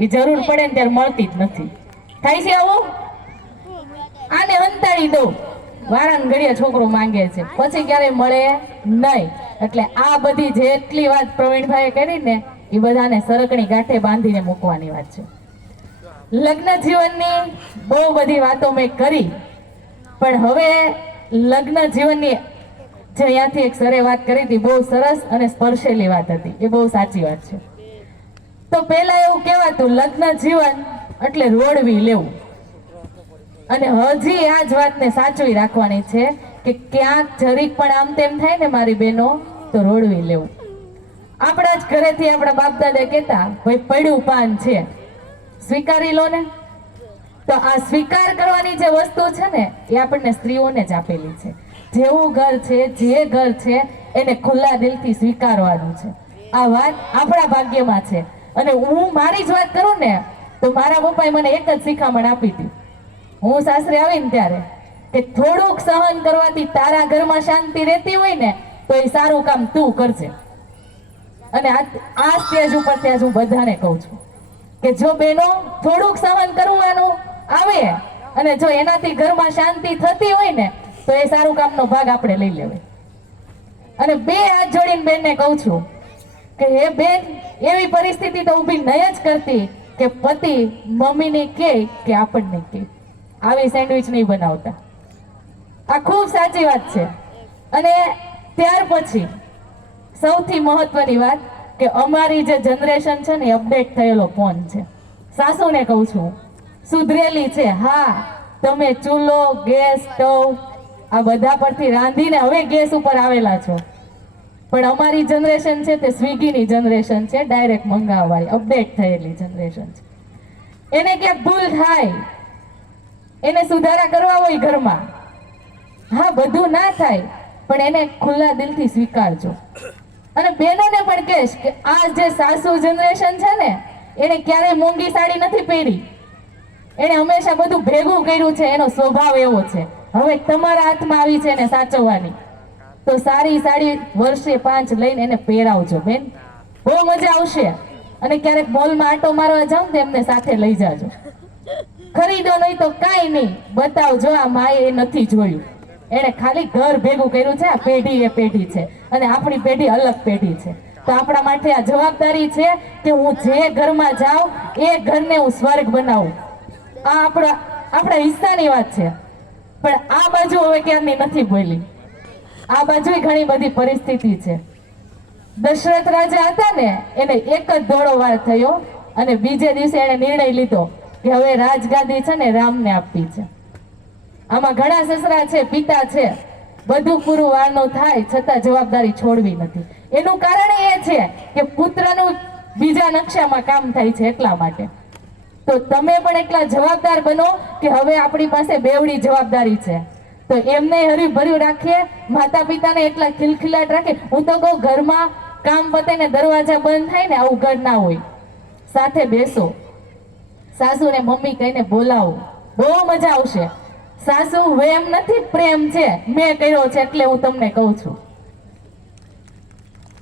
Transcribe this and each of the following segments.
એ જરૂર પડે ને ત્યારે મળતી જ નથી. થાય છે આવું? આને અંતાડી દો વારાન ઘડિયા છોકરો માંગે છે. પછી ક્યારે મળે? નહીં. એટલે આ બધી જેટલી વાત પ્રવીણભાઈએ કરી ને, એ બધાને સરકણી ગાંઠે બાંધીને મૂકવાની વાત છે. લગ્ન જીવનની બહુ બધી વાતો મેં કરી. પણ હવે લગ્ન જીવનની જે અહીંયાથી એક સરે વાત કરી હતી, બહુ સરસ અને સ્પર્શેલી વાત હતી. એ બહુ સાચી વાત છે. તો પહેલા એવું કહેવાતું, લગ્ન જીવન એટલે રોડવી લેવું. અને હજી આ જ વાતને સાચવી રાખવાની છે કે ક્યાંક જરીક પણ આમ તેમ થાય ને મારી બહેનો, તો રોડવી લેવું. આપણા જ ઘરેથી આપણા બાપ દાદા કહેતા, ભાઈ પડ્યું પાન છે. સ્વીકારી લો ને. તો આ સ્વીકાર કરવાની જે વસ્તુ છે ને, એ આપણને સ્ત્રીઓને જ આપેલી છે. જેવું ઘર છે, જે ઘર છે, એને ખુલ્લા દિલથી સ્વીકારવાનું છે. આ વાત આપણા ભાગ્યમાં છે. અને હું મારી જ વાત કરું ને, તો મારા પપ્પાએ મને એક જ શિખામણ આપી હતી. હું સાસરે આવીને ત્યારે કે થોડુંક સહન કરવાથી તારા ઘરમાં શાંતિ રહેતી હોય ને, તો એ સારું કામ તું કરજે. અને આ સ્ટેજ ઉપર ત્યાં હું બધાને કહું છું કે જો બેનો થોડુંક સહન કરવાનું આવે અને જો એનાથી ઘરમાં શાંતિ થતી હોય ને, તો એ સારું કામનો ભાગ આપણે લઈ લેવાય. અને બે હાથ જોડીને બેનને કહું છું કે એ બેન, એવી પરિસ્થિતિ તો ઊભી નહીં જ કરતી કે પતિ મમ્મીને કહે કે આપણને કહે આવી સેન્ડવિચ નહીં બનાવતા. આ ખૂબ સાચી વાત છે. અને ત્યાર પછી સૌથી મહત્વની વાત કે અમારી જે જનરેશન છે ને અપડેટ થયેલો ફોન છે. સાસુને કહું છું, સુધરેલી છે, હા, તમે ચૂલો, ગેસ, સ્ટવ આ બધા પરથી રાંધીને હવે ગેસ ઉપર આવેલા છો. પણ અમારી જનરેશન છે તે સ્વિગીની જનરેશન છે ડાયરેક્ટ મંગાવવાળી અપડેટ થયેલી જનરેશન છે. એને ક્યાંક ભૂલ થાય, એને સુધારા કરવા હોય ઘરમાં, હા, બધું ના થાય, પણ એને ખુલ્લા દિલથી સ્વીકારજો. અને બહેનોને પણ કહેશ કે આ જે સાસુ જનરેશન છે ને, એને ક્યારેય મોંઘી સાડી નથી પહેરી. એને હંમેશા બધું ભેગું કર્યું છે, એનો સ્વભાવ એવો છે. હવે તમારા હાથમાં આવી છે એને સાચવવાની. તો સારી સાડી વર્ષે પાંચ લઈને એને પહેરાવજો, બેન. બહુ મજા આવશે. અને ક્યારેક મોલમાં આટો મારવા જાવ તો એમને સાથે લઈ જાજો. ખરીદો નહીં તો કાંઈ નહીં. બતાવજો આ માએ એ નથી જોયું. એણે ખાલી ઘર ભેગું કર્યું છે, આ પેઢી એ પેઢી છે. અને આપણી પેઢી અલગ પેઢી છે. તો આપણા માટે આ જવાબદારી છે કે હું જે ઘરમાં જાઉં, એ ઘરને હું સ્વર્ગ બનાવું. આ આપણા આપણા હિસ્સાની વાત છે. પણ આ બાજુ હવે ક્યારની નથી બોલી. આ બાજુ ઘણી બધી પરિસ્થિતિ છે. દશરથ રાજા હતા ને, એને એક જ દોડો વાર થયો અને બીજે દિવસે એને નિર્ણય લીધો કે હવે રાજગાદી છે ને રામને આપવી છે. આમાં ઘણા સસરા છે, પિતા છે, બધું પૂરું વારનું થાય છતાં જવાબદારી છોડવી નથી. એનું કારણ એ છે કે પુત્રનું બીજા નકશામાં કામ થાય છે એટલા માટે. તો તમે પણ એટલા જવાબદાર બનો કે હવે આપણી પાસે બેવડી જવાબદારી છે. તો એમને હરીભર્યું રાખીએ માતા પિતાને એટલા ખિલખિલાટ રાખે હું તો કહું, ઘરમાં કામ પતે ને દરવાજા બંધ થાય ને આવું ઘર ના હોય. સાથે બેસો. સાસુ ને મમ્મી કહીને બોલાવો. બહુ મજા આવશે. સાસુ વેમ નથી, પ્રેમ છે. મેં કર્યો છે એટલે હું તમને કહું છું.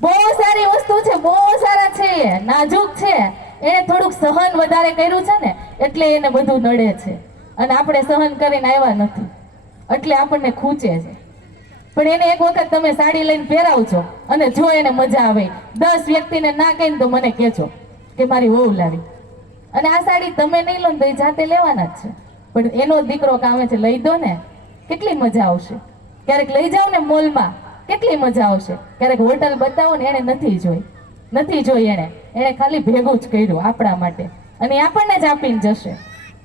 બહુ સારી વસ્તુ છે, બહુ સારા છે એ. નાજુક છે. એને થોડુંક સહન વધારે કર્યું છે ને, એટલે એને બધું નડે છે. અને આપણે સહન કરીને આવ્યા નથી. એટલે આપણને ખૂંચે છે. પણ એને એક વખત તમે સાડી લઈને પહેરાવજો અને જો એને મજા આવે, દસ વ્યક્તિને ના કહીને તો મને કહેજો કે મારી વહુ લાવી અને આ સાડી તમે નહીં લો ને તો એ જાતે લેવાના જ છે. પણ એનો દીકરો કામે છે, લઈ દો ને, કેટલી મજા આવશે. ક્યારેક લઈ જાઓ ને મોલમાં, કેટલી મજા આવશે. ક્યારેક હોટલ બતાવો ને એને નથી જોઈ. નથી જોઈ એને. એને ખાલી ભેગું જ કર્યું આપણા માટે. અને આપણને જ આપીને જશે.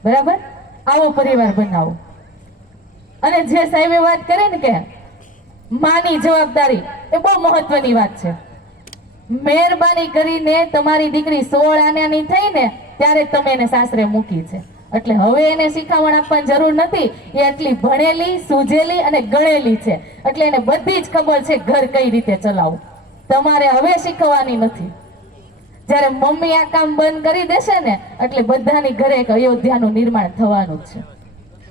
બરાબર? આવો પરિવાર બનાવો. અને જે સાહેબે વાત કરી ને કે માની જવાબદારી, એ બહુ મહત્વની વાત છે. મહેરબાની કરીને તમારી દીકરી સોળ આનાની થઈ ને, ત્યારે તમે એને સાસરે મૂકી છે. એટલે હવે એને શિખામણ આપવાની જરૂર નથી, એ એટલી ભણેલી, સૂઝેલી અને ગણેલી છે. એટલે એને બધી જ ખબર છે ઘર કઈ રીતે ચલાવવું. તમારે હવે શીખવાની નથી. જ્યારે મમ્મી આ કામ બંધ કરી દેશે ને, એટલે બધાની ઘરે એક અયોધ્યાનું નિર્માણ થવાનું છે.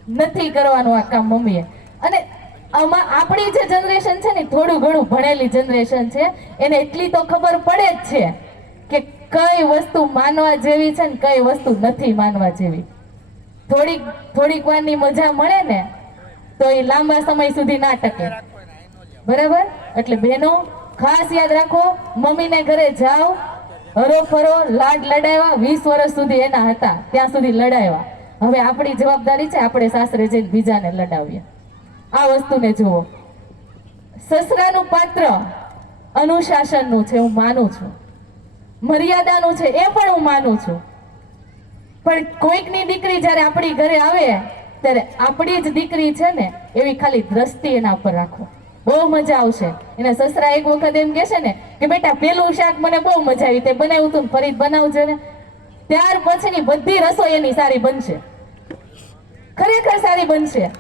નથી કરવાનું આ કામ મમ્મીએ. અને આમાં આપણી જે જનરેશન છે ને, થોડું ઘણું ભણેલી જનરેશન છે, એને એટલી તો ખબર પડે જ છે કે કઈ વસ્તુ માનવા જેવી છે ને કઈ વસ્તુ નથી માનવા જેવી. થોડીક થોડીક વારની મજા મળે ને, તો એ લાંબા સમય સુધી ના ટકે. બરાબર? એટલે બહેનો, ખાસ યાદ રાખો, મમ્મીને ઘરે જાઓ હરો ફરો લાડ લડાવ્યા, વીસ વર્ષ સુધી એના હતા, ત્યાં સુધી લડાવ્યા. હવે આપણી જવાબદારી છે આપણે સાસરે જઈને બીજાને લડાવીએ. આ વસ્તુને જુઓ. સસરાનું પાત્ર અનુશાસનનું છે, હું માનું છું. મર્યાદાનું છે, એ પણ હું માનું છું. પણ કોઈકની દીકરી જ્યારે આપણી ઘરે આવે, ત્યારે આપણી જ દીકરી છે ને, એવી ખાલી દ્રષ્ટિ એના ઉપર રાખો. બહુ મજા આવશે. એના સસરા એક વખત એમ કહેશે ને, કે બેટા, પેલું શાક મને બહુ મજા આવી, તે બનાવ્યું તું ફરી બનાવજે ને. ત્યાર પછીની બધી રસોઈ એની સારી બનશે. ખરેખર સારી બનશે.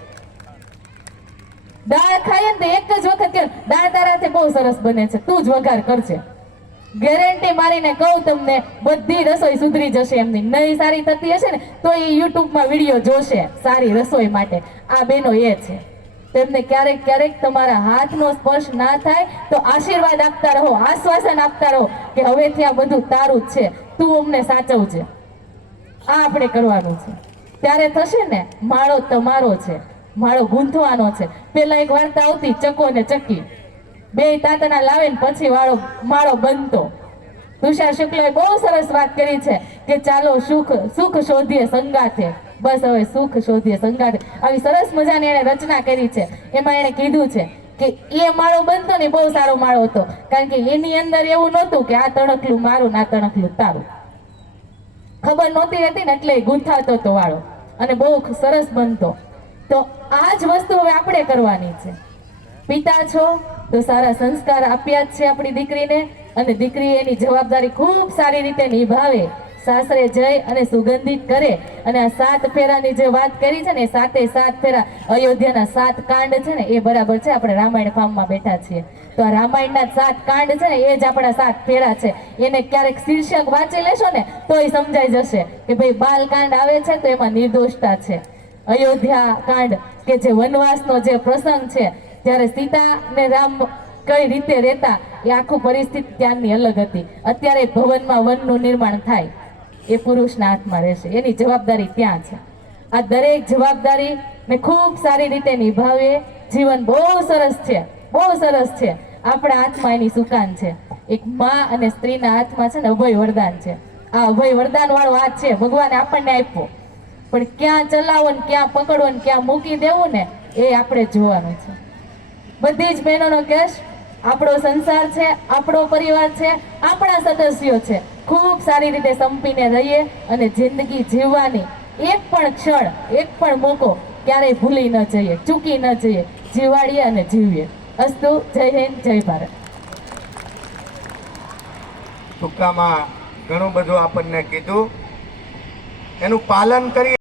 દાળ ખાઈએ ને એક જ વખત દાળ તારાથી બહુ સરસ બને છે. તું જ વઘાર કરજે. ગેરંટી મારીને કહું તમને, બધી રસોઈ સુધરી જશે એમની. નહીં સારી થતી હશે ને, તો એ યુટ્યુબમાં વીડિયો જોશે સારી રસોઈ માટે. આ બેનો એ છે. તેમને ક્યારેક ક્યારેક તમારા હાથનો સ્પર્શ ના થાય, તો આશીર્વાદ આપતા રહો, આશ્વાસન આપતા રહો કે હવેથી આ બધું તારું જ છે. તું અમને સાચવજે. આ આપણે કરવાનું છે. ત્યારે થશે ને, માળો તમારો છે, માળો ગૂંથવાનો છે. પેલા એક વાર્તા આવતી, ચકો ને ચકી. બે તાતણા લાવે ને પછી વાળો, માળો બનતો. તુષાર શુક્લએ બહુ સરસ વાત કરી છે કે ચાલો સુખ સુખ શોધીએ સંગાથે. બસ હવે સુખ શોધીએ સંગાથે. આવી સરસ મજાની એણે રચના કરી છે. એમાં એણે કીધું છે કે એ માળો બનતો ને બહુ સારો માળો હતો. કારણ કે એની અંદર એવું નહોતું કે આ તણકલું મારું ના તણકલું તારું. ખબર નહોતી હતી ને એટલે ગૂંથાતો તો વાળો. અને બહુ સરસ બનતો. તો આ જ વસ્તુ હવે આપણે કરવાની છે. પિતા છો, તો સારા સંસ્કાર આપ્યા જ છે આપણી દીકરીને, અને દીકરી એની જવાબદારી ખૂબ સારી રીતે નિભાવે. સાસરે જઈ અને સુગંધિત કરે અને આ સાત ફેરાની જે વાત કરી છે ને સાતે સાત ફેરા અયોધ્યાના સાત કાંડ છે ને એ બરાબર છે. આપણે રામાયણ ફાર્મમાં બેઠા છીએ. તો આ રામાયણના સાત કાંડ છે ને એ જ આપણા સાત ફેરા છે. એને ક્યારેક શીર્ષક વાંચી લેશો ને તો એ સમજાઈ જશે કે ભાઈ બાલકાંડ આવે છે તો એમાં નિર્દોષતા છે. અયોધ્યા કાંડ કે જે વનવાસનો જે પ્રસંગ છે, જ્યારે સીતા ને રામ કઈ રીતે રહેતા એ આખું પરિસ્થિતિ ત્યાંની અલગ હતી. અત્યારે ભવનમાં વનનું નિર્માણ થાય. એ પુરુષના હાથમાં રહેશે. એની જવાબદારી ત્યાં છે. આ દરેક જવાબદારી ને ખૂબ સારી રીતે નિભાવીએ. જીવન બહુ સરસ છે. બહુ સરસ છે. આપણા હાથમાં એની સુકાન છે. એક માં અને સ્ત્રીના હાથમાં છે ને અભય વરદાન છે. આ અભય વરદાન વાળો હાથ છે. ભગવાને આપણને આપ્યો. પણ ક્યાં ચલાવો ને ક્યાં પકડવો ને ક્યાં મૂકી દેવું ને એ આપણે જોવાનું છે. બધી જ બહેનોનો કેશ. આપણો સંસાર છે, આપણો પરિવાર છે, આપણા સદસ્યો છે. ખૂબ સારી રીતે સંપીને રહીએ અને જિંદગી જીવવાની એક પણ ક્ષણ, એક પણ મોકો ક્યારેય ભૂલી ન જઈએ, ચૂકી ન જઈએ, જીવાડીએ અને જીવીએ. અસ્તુ, જય હિન્દ, જય ભારત. ટૂંકામાં ઘણું બધું આપણને કીધું. એનું પાલન કરીએ.